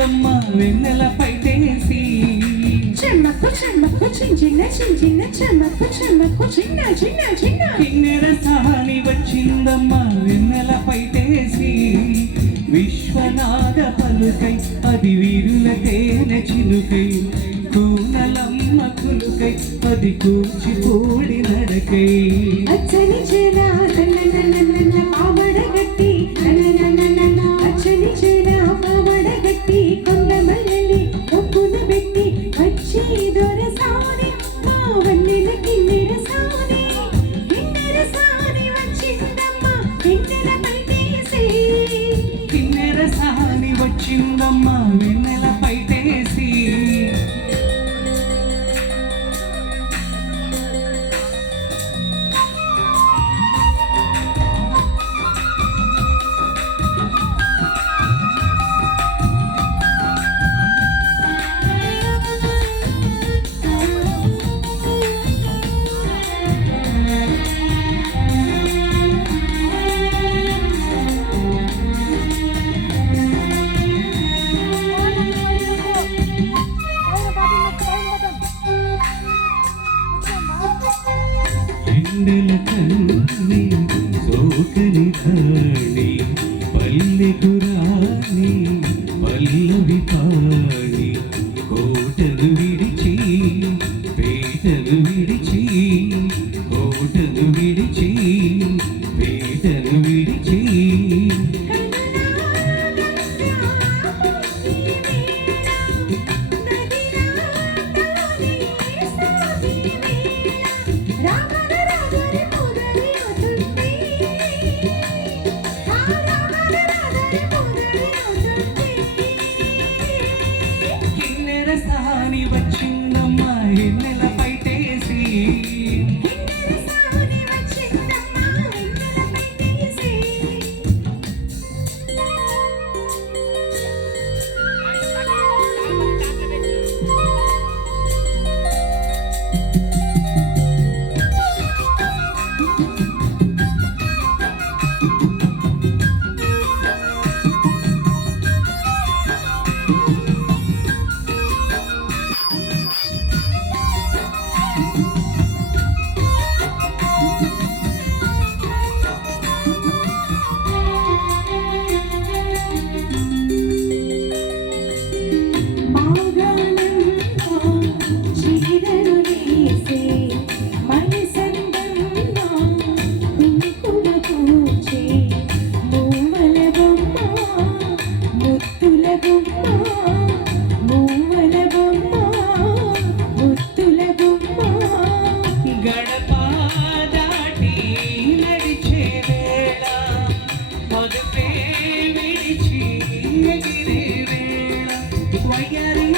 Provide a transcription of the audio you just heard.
వచ్చిందమ్మ వెన్నెల పైటేసి చెమ్మకు చెమ్మకు చిన్న చిన్న చెమ్మకు చెమ్మకు చిన్న చిన్న చిన్న కిన్నెర సాని వచ్చిందమ్మ వెన్నెల పైటేసి విశ్వనాథ పలుకై అది వీరుల తేనె చిలుకై కూనలమ్మ కులుకై అది కూచిపూడి నడకై అచ్చని చేలా నన్న పావడగట్టి అచ్చని చేలా పావడగట్టి కొండ మల్లెలి ఒప్పున పెట్టి వచ్చి దొరసాని మా వన్నెల కిన్నెర సాని వచ్చిందమ్మ వెన్నెల పైటేసి కిన్నెర సాని వచ్చిందమ్మ వెన్నెల పైటేసి ఎండల కన్ని సోకని ధాణి పల్లెకు రాని పల్లవి పాణి కోటలు విడిచి పేటలు విడిచి కోటలు విడిచి పేటలు విడిచి కిన్నెర సాని వచ్చిందమ్మ ఎన్నెల పైటేసి గడప దాటి నడిచే వేళ మొదపే విడిచి ఎగిరే వేళ వయ్యారి